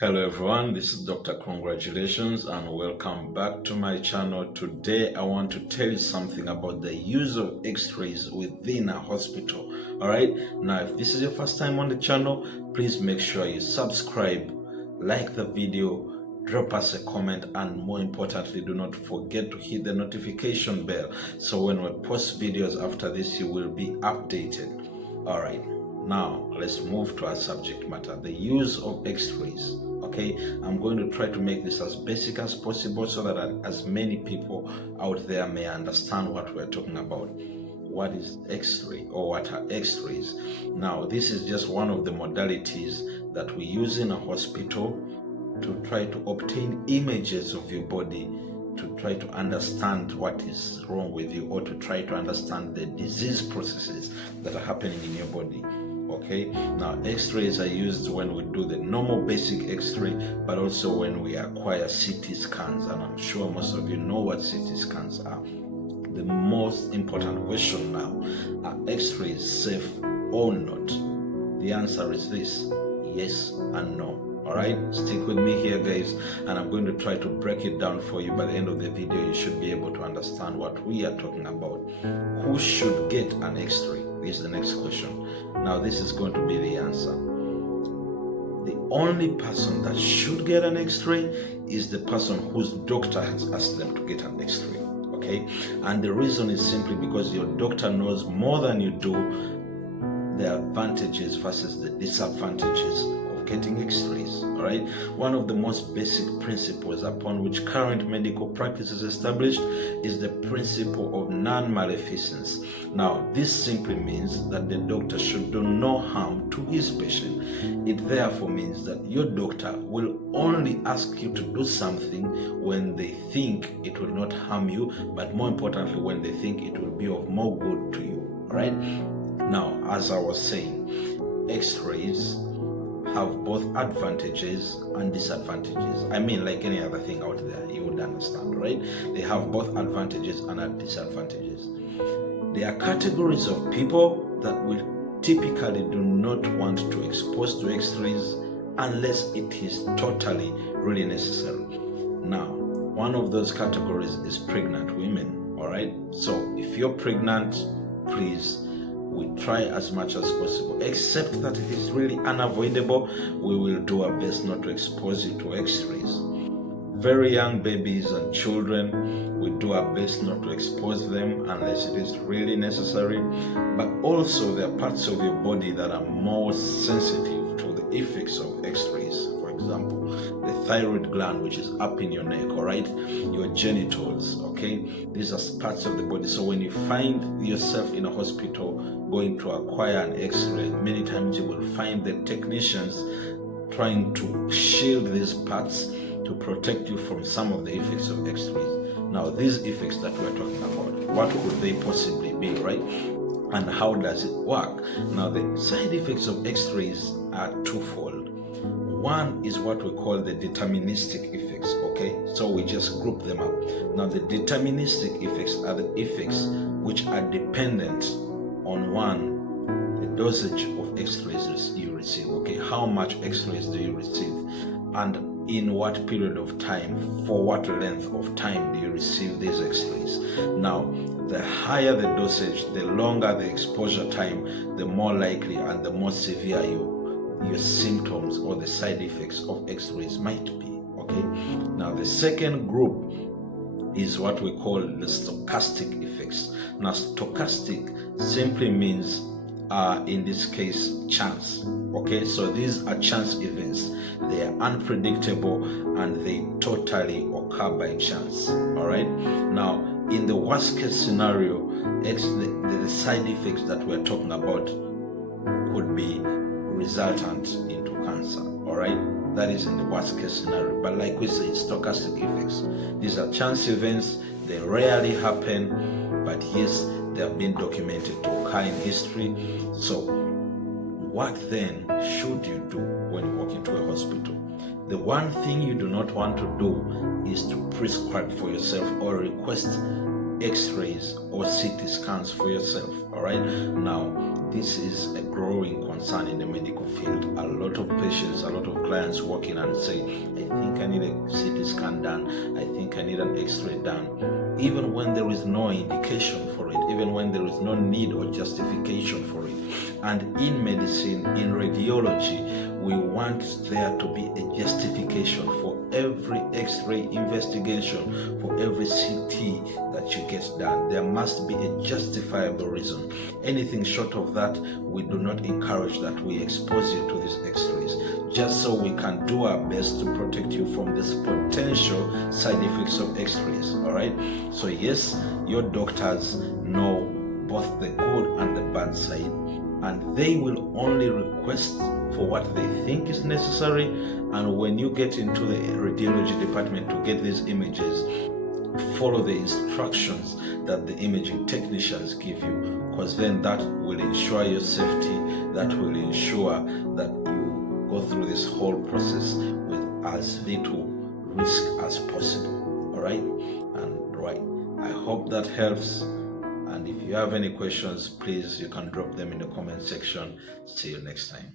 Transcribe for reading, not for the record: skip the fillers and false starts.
Hello everyone, this is Dr. Congratulations and welcome back to my channel. Today I want to tell you something about the use of x-rays within a hospital. Alright, now if this is your first time on the channel, please make sure you subscribe, like the video, drop us a comment, and more importantly, do not forget to hit the notification bell so when we post videos after this, you will be updated. Alright, now let's move to our subject matter, the use of x-rays. Okay, I'm going to try to make this as basic as possible so that as many people out there may understand what we're talking about. What is x-ray or what are x-rays? Now, this is just one of the modalities that we use in a hospital to try to obtain images of your body, to try to understand what is wrong with you, or to try to understand the disease processes that are happening in your body. Okay, now x-rays are used when we do the normal basic x-ray, but also when we acquire CT scans, and I'm sure most of you know what CT scans are. The most important question now, are x-rays safe or not? The answer is this: yes and no. Alright, stick with me here guys, and I'm going to try to break it down for you. By the end of the video, you should be able to understand what we are talking about. Who should get an x-ray? Is the next question. Now this is going to be the answer. The only person that should get an x-ray is the person whose doctor has asked them to get an x-ray. Okay, and the reason is simply because your doctor knows more than you do the advantages versus the disadvantages of getting x-rays. All right, one of the most basic principles upon which current medical practice is established is the principle of non-maleficence. Now this simply means that the doctor should do no harm to his patient. It therefore means that your doctor will only ask you to do something when they think it will not harm you, but more importantly when they think it will be of more good to you. All right, now as I was saying, x-rays have both advantages and disadvantages. I mean, like any other thing out there, you would understand, right? They have both advantages and disadvantages. There are categories of people that will typically do not want to expose to x-rays unless it is totally really necessary. Now, one of those categories is pregnant women. All right, so if you're pregnant, please, we try as much as possible, except that it is really unavoidable, we will do our best not to expose you to x-rays. Very young babies and children, we do our best not to expose them unless it is really necessary. But also there are parts of your body that are more sensitive to the effects of x-rays. For example, the thyroid gland, which is up in your neck, all right, your genitals. Okay, these are parts of the body. So when you find yourself in a hospital going to acquire an x-ray, many times you will find the technicians trying to shield these parts to protect you from some of the effects of x-rays. Now these effects that we're talking about, what could they possibly be, right? And how does it work? Now the side effects of x-rays are twofold. One is what we call the deterministic effects. Okay, so we just group them up. Now the deterministic effects are the effects which are dependent on one, the dosage of x-rays you receive. Okay, how much x-rays do you receive, and in what period of time, for what length of time do you receive these x-rays. Now the higher the dosage, the longer the exposure time, the more likely and the more severe your symptoms or the side effects of x-rays might be. Okay, now the second group is what we call the stochastic effects. Now stochastic simply means in this case chance. Okay, so these are chance events. They are unpredictable and they totally occur by chance. All right, now in the worst case scenario, the side effects that we're talking about could be resultant into cancer. All right, that is in the worst case scenario. But like we say, stochastic effects, these are chance events. They rarely happen, but yes, they have been documented to occur in history. So what then should you do when you walk into a hospital? The one thing you do not want to do is to prescribe for yourself or request x-rays or CT scans for yourself. All right, now this is a growing concern in the medical field. A lot of patients, a lot of clients walk in and say, I think I need a CT scan done, I think I need an x-ray done, even when there is no indication for it, even when there is no need or justification for it. And in medicine, in radiology, we want there to be a justification for every x-ray investigation, for every CT that you get done. There must be a justifiable reason. Anything short of that, we do not encourage that. We expose you to these x-rays just so we can do our best to protect you from these potential side effects of x-rays. All right, so yes, your doctors know both the good and the bad side, and they will only request for what they think is necessary. And when you get into the radiology department to get these images, follow the instructions that the imaging technicians give you, because then that will ensure your safety, that will ensure that you go through this whole process with as little risk as possible. All right, and right, I hope that helps. And if you have any questions, please, you can drop them in the comment section. See you next time.